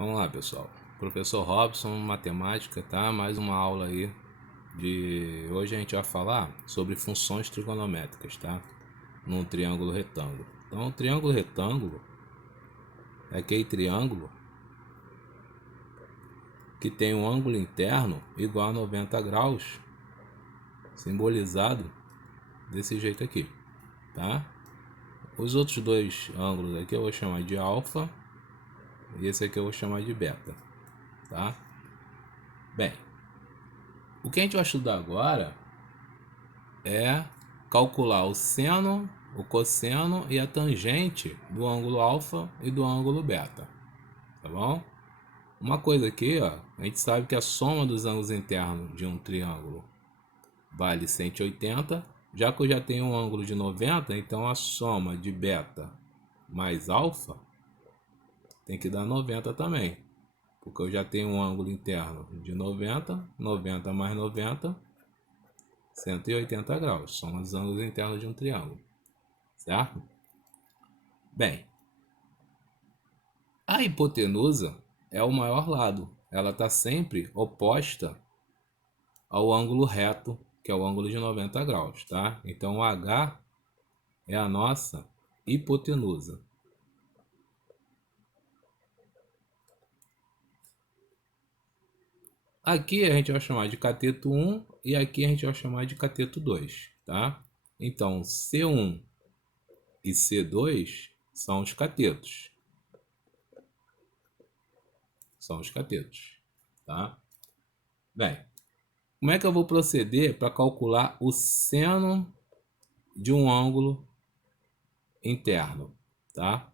Vamos lá, pessoal. Professor Robson, matemática, tá? Mais uma aula aí de... Hoje a gente vai falar sobre funções trigonométricas, tá? Num triângulo retângulo. Então, o triângulo retângulo é aquele triângulo que tem um ângulo interno igual a 90 graus, simbolizado desse jeito aqui, tá? Os outros dois ângulos aqui eu vou chamar de alfa e esse aqui eu vou chamar de beta, tá? Bem, o que a gente vai estudar agora é calcular o seno, o cosseno e a tangente do ângulo alfa e do ângulo beta, tá bom? Uma coisa aqui, ó, a gente sabe que a soma dos ângulos internos de um triângulo vale 180, já que eu já tenho um ângulo de 90, então a soma de beta mais alfa tem que dar 90 também, porque eu já tenho um ângulo interno de 90, 90 mais 90, 180 graus, são os ângulos internos de um triângulo, certo? Bem, a hipotenusa é o maior lado, ela está sempre oposta ao ângulo reto, que é o ângulo de 90 graus, tá? Então o H é a nossa hipotenusa. Aqui a gente vai chamar de cateto 1 e aqui a gente vai chamar de cateto 2, tá? Então C1 e C2 são os catetos. São os catetos, tá? Bem, como é que eu vou proceder para calcular o seno de um ângulo interno, tá?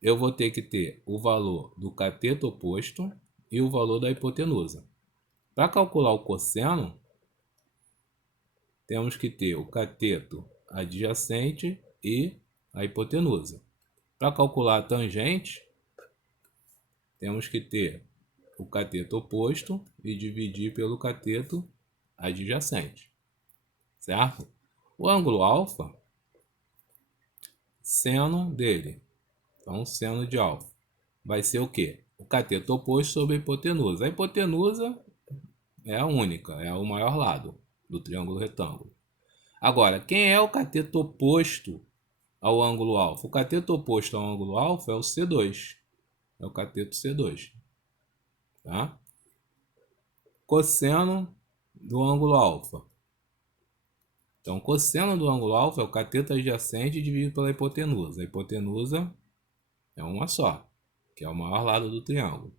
Eu vou ter que ter o valor do cateto oposto e o valor da hipotenusa. Para calcular o cosseno, temos que ter o cateto adjacente e a hipotenusa. Para calcular a tangente, temos que ter o cateto oposto e dividir pelo cateto adjacente, certo? O ângulo alfa, seno dele, então seno de alfa, vai ser o quê? O cateto oposto sobre a hipotenusa. A hipotenusa é a única, é o maior lado do triângulo retângulo. Agora, quem é o cateto oposto ao ângulo alfa? O cateto oposto ao ângulo alfa é o C2, é o cateto C2, tá? Cosseno do ângulo alfa. Então, cosseno do ângulo alfa é o cateto adjacente dividido pela hipotenusa. A hipotenusa é uma só, que é o maior lado do triângulo.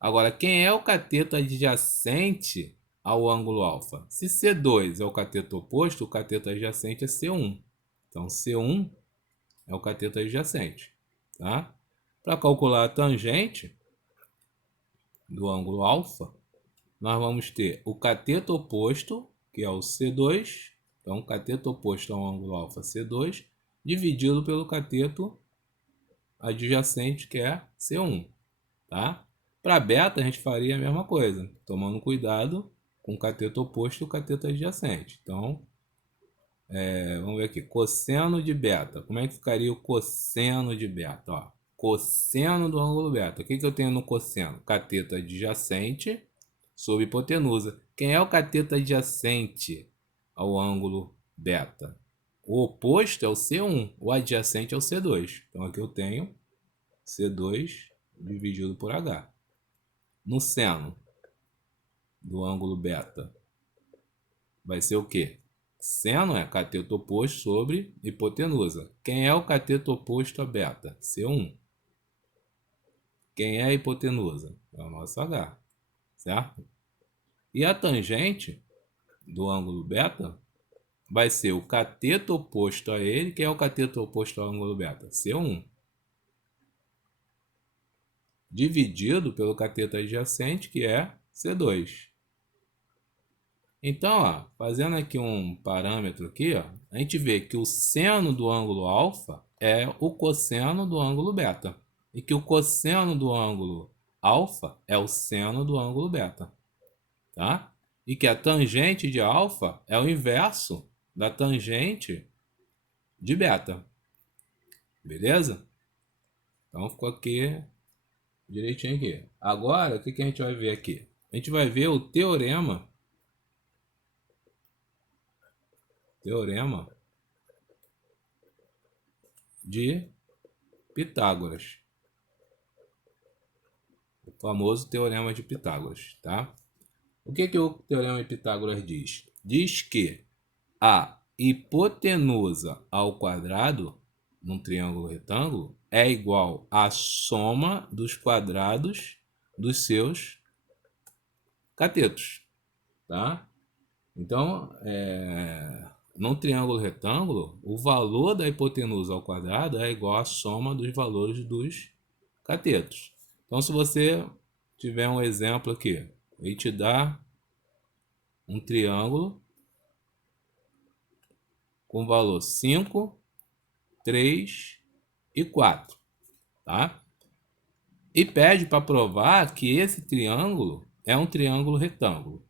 Agora, quem é o cateto adjacente ao ângulo alfa? Se C2 é o cateto oposto, o cateto adjacente é C1. Então, C1 é o cateto adjacente, tá? Para calcular a tangente do ângulo alfa, nós vamos ter o cateto oposto, que é o C2, então cateto oposto ao ângulo alfa C2, dividido pelo cateto adjacente, que é C1, tá? Para beta a gente faria a mesma coisa, tomando cuidado com o cateto oposto e o cateto adjacente. Então, vamos ver aqui, cosseno de beta. Como é que ficaria o cosseno de beta? Ó, cosseno do ângulo beta. O que eu tenho no cosseno? Cateto adjacente sobre hipotenusa. Quem é o cateto adjacente ao ângulo beta? O oposto é o C1, o adjacente é o C2. Então aqui eu tenho C2 dividido por H. No seno do ângulo beta vai ser o quê? Seno é cateto oposto sobre hipotenusa. Quem é o cateto oposto a beta? C1. Quem é a hipotenusa? É o nosso H, certo? E a tangente do ângulo beta vai ser o cateto oposto a ele. Quem é o cateto oposto ao ângulo beta? C1. Dividido pelo cateto adjacente, que é C2. Então, ó, fazendo aqui um parâmetro aqui, ó, a gente vê que o seno do ângulo alfa é o cosseno do ângulo beta. E que o cosseno do ângulo alfa é o seno do ângulo beta. Tá? E que a tangente de alfa é o inverso da tangente de beta. Beleza? Então ficou aqui direitinho aqui. Agora, o que a gente vai ver aqui? A gente vai ver o teorema de Pitágoras. O famoso teorema de Pitágoras, tá? O que o teorema de Pitágoras diz? Diz que a hipotenusa ao quadrado num triângulo retângulo é igual à soma dos quadrados dos seus catetos, tá? Então, num triângulo retângulo, o valor da hipotenusa ao quadrado é igual à soma dos valores dos catetos. Então, se você tiver um exemplo aqui, ele te dá um triângulo com valor 5, 3 e 4, tá? E pede para provar que esse triângulo é um triângulo retângulo.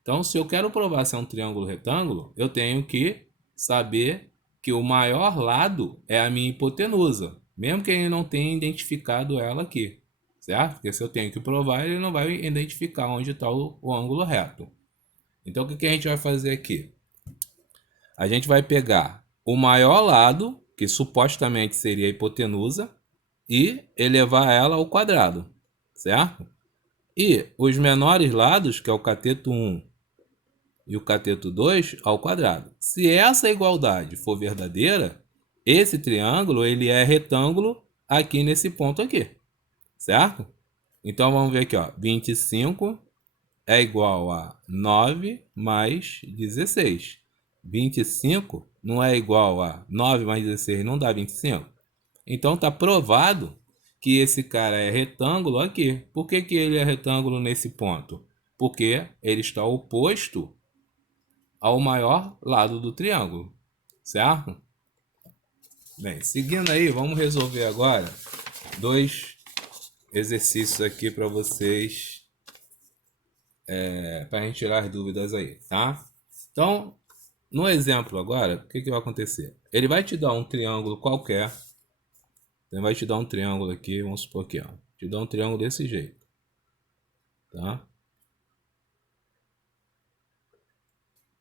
Então, se eu quero provar se é um triângulo retângulo, eu tenho que saber que o maior lado é a minha hipotenusa, mesmo que ele não tenha identificado ela aqui, certo? Porque se eu tenho que provar, ele não vai identificar onde está o ângulo reto. Então, o que a gente vai fazer aqui? A gente vai pegar o maior lado, que supostamente seria a hipotenusa, e elevar ela ao quadrado, certo? E os menores lados, que é o cateto 1 e o cateto 2, ao quadrado. Se essa igualdade for verdadeira, esse triângulo ele é retângulo aqui nesse ponto aqui, certo? Então vamos ver aqui, ó, 25 é igual a 9 mais 16. 25 não é igual a 9 mais 16, não dá 25. Então está provado que esse cara é retângulo aqui. Por que ele é retângulo nesse ponto? Porque ele está oposto ao maior lado do triângulo, certo? Bem, seguindo aí, vamos resolver agora dois exercícios aqui para vocês, para a gente tirar as dúvidas aí, tá? Então, no exemplo agora, o que vai acontecer? Ele vai te dar um triângulo qualquer. Ele vai te dar um triângulo aqui, vamos supor aqui, ó. Te dá um triângulo desse jeito, tá?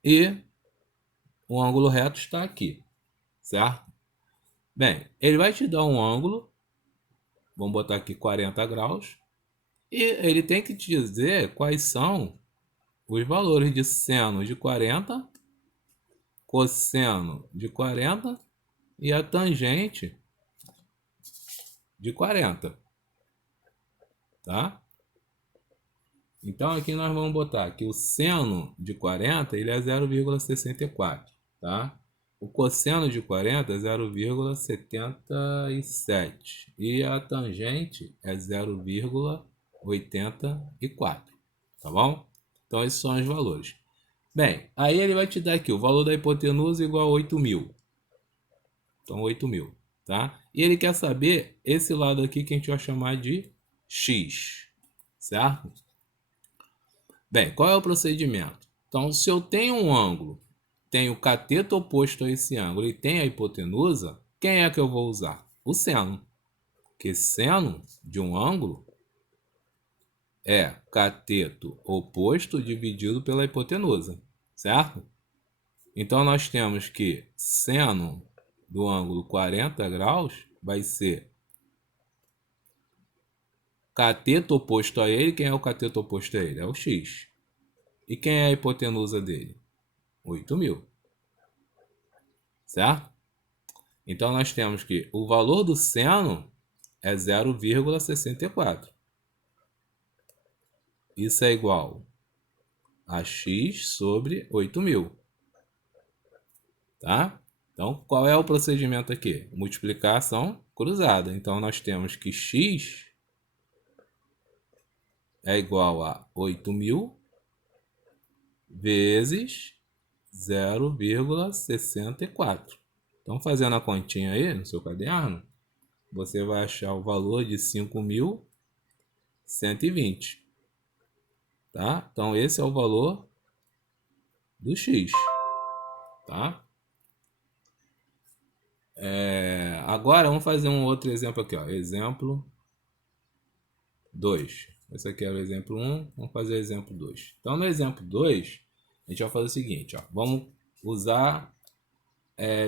E o ângulo reto está aqui, certo? Bem, ele vai te dar um ângulo, vamos botar aqui 40 graus, e ele tem que te dizer quais são os valores de seno de 40, cosseno de 40 e a tangente de 40, tá? Então aqui nós vamos botar que o seno de 40 ele é 0,64, tá? O cosseno de 40 é 0,77 e a tangente é 0,84, tá bom? Então esses são os valores. Bem, aí ele vai te dar aqui o valor da hipotenusa igual a 8.000. Então 8.000, tá? E ele quer saber esse lado aqui que a gente vai chamar de x, certo? Bem, qual é o procedimento? Então, se eu tenho um ângulo, tenho o cateto oposto a esse ângulo e tenho a hipotenusa, quem é que eu vou usar? O seno. Porque seno de um ângulo é cateto oposto dividido pela hipotenusa, certo? Então, nós temos que seno do ângulo 40 graus vai ser cateto oposto a ele. Quem é o cateto oposto a ele? É o x. E quem é a hipotenusa dele? 8.000. Certo? Então, nós temos que o valor do seno é 0,64. Isso é igual a x sobre 8.000. Tá? Então, qual é o procedimento aqui? Multiplicação cruzada. Então, nós temos que x é igual a 8.000 vezes 0,64. Então, fazendo a continha aí no seu caderno, você vai achar o valor de 5.120. Tá? Então, esse é o valor do x. Tá? Agora, vamos fazer um outro exemplo aqui. Ó. Exemplo 2. Esse aqui era o exemplo 1, vamos fazer o exemplo 2. Então, no exemplo 2, a gente vai fazer o seguinte, ó, vamos usar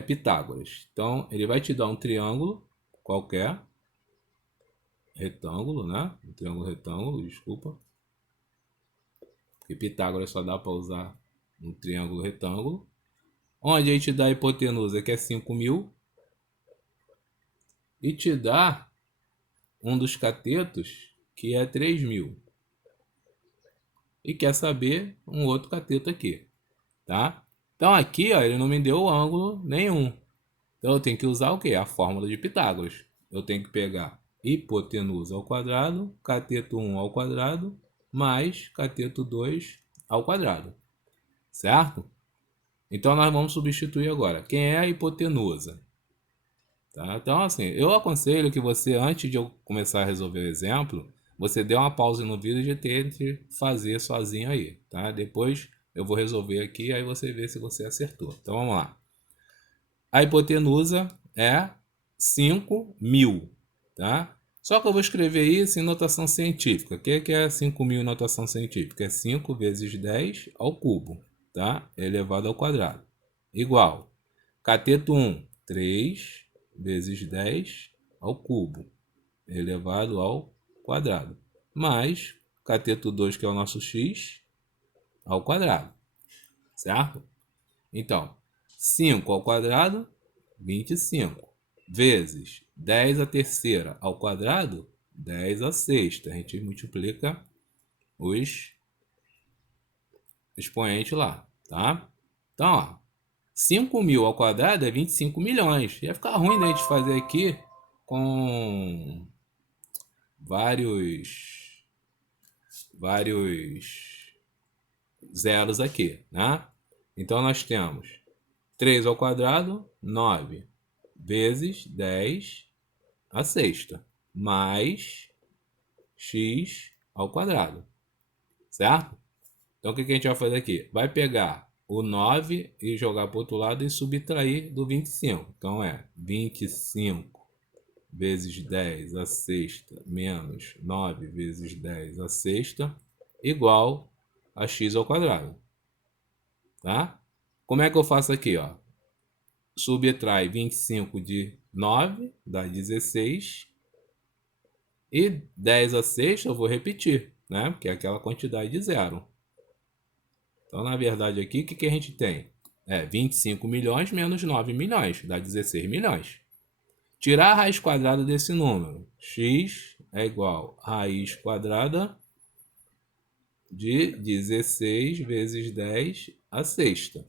Pitágoras. Então, ele vai te dar um triângulo qualquer, retângulo, né? Um triângulo retângulo, desculpa. Porque Pitágoras só dá para usar um triângulo retângulo. Onde a gente dá a hipotenusa, que é 5.000. E te dá um dos catetos, que é 3.000. E quer saber um outro cateto aqui, tá? Então aqui, ó, ele não me deu ângulo nenhum. Então eu tenho que usar o quê? A fórmula de Pitágoras. Eu tenho que pegar hipotenusa ao quadrado, cateto 1 ao quadrado, mais cateto 2 ao quadrado. Certo? Então nós vamos substituir agora. Quem é a hipotenusa? Tá? Então assim, eu aconselho que você, antes de eu começar a resolver o exemplo, você dê uma pausa no vídeo e tente fazer sozinho aí, tá? Depois eu vou resolver aqui, aí você vê se você acertou. Então vamos lá. A hipotenusa é 5.000, tá? Só que eu vou escrever isso em notação científica. O que é 5.000 em notação científica? É 5 vezes 10 ao cubo, tá? Elevado ao quadrado. Igual. Cateto 1, 3 vezes 10 ao cubo, elevado ao quadrado. Mais cateto 2, que é o nosso x, ao quadrado. Certo? Então, 5 ao quadrado, 25. Vezes 10 a terceira ao quadrado, 10 a sexta. A gente multiplica os expoentes lá, tá? Então, ó, 5.000 ao quadrado é 25 milhões. Ia ficar ruim da gente fazer aqui com vários zeros aqui, né? Então nós temos 3 ao quadrado, 9, vezes 10 a sexta, mais x ao quadrado, certo? Então o que a gente vai fazer aqui? Vai pegar o 9 e jogar para o outro lado e subtrair do 25. Então é 25 vezes 10 a sexta menos 9 vezes 10 a sexta igual a x ao quadrado. Tá? Como é que eu faço aqui? Ó? Subtrai 25 de 9, dá 16. E 10 a sexta eu vou repetir, né? Porque é aquela quantidade de zero. Então, na verdade, aqui, o que a gente tem? 25 milhões menos 9 milhões, dá 16 milhões. Tirar a raiz quadrada desse número. X é igual a raiz quadrada de 16 vezes 10 a sexta.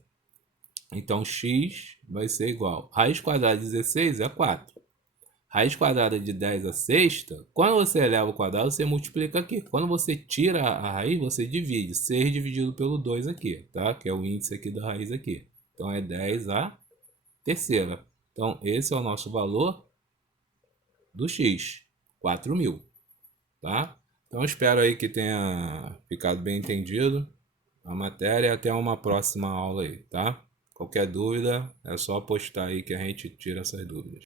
Então, x vai ser igual. Raiz quadrada de 16 é 4. Raiz quadrada de 10 a sexta, quando você eleva o quadrado, você multiplica aqui. Quando você tira a raiz, você divide. 6 dividido pelo 2 aqui, tá? Que é o índice aqui da raiz aqui. Então, é 10 a terceira. Então, esse é o nosso valor do x, 4.000, tá? Então, espero aí que tenha ficado bem entendido a matéria. Até uma próxima aula aí, tá? Qualquer dúvida, é só postar aí que a gente tira essas dúvidas.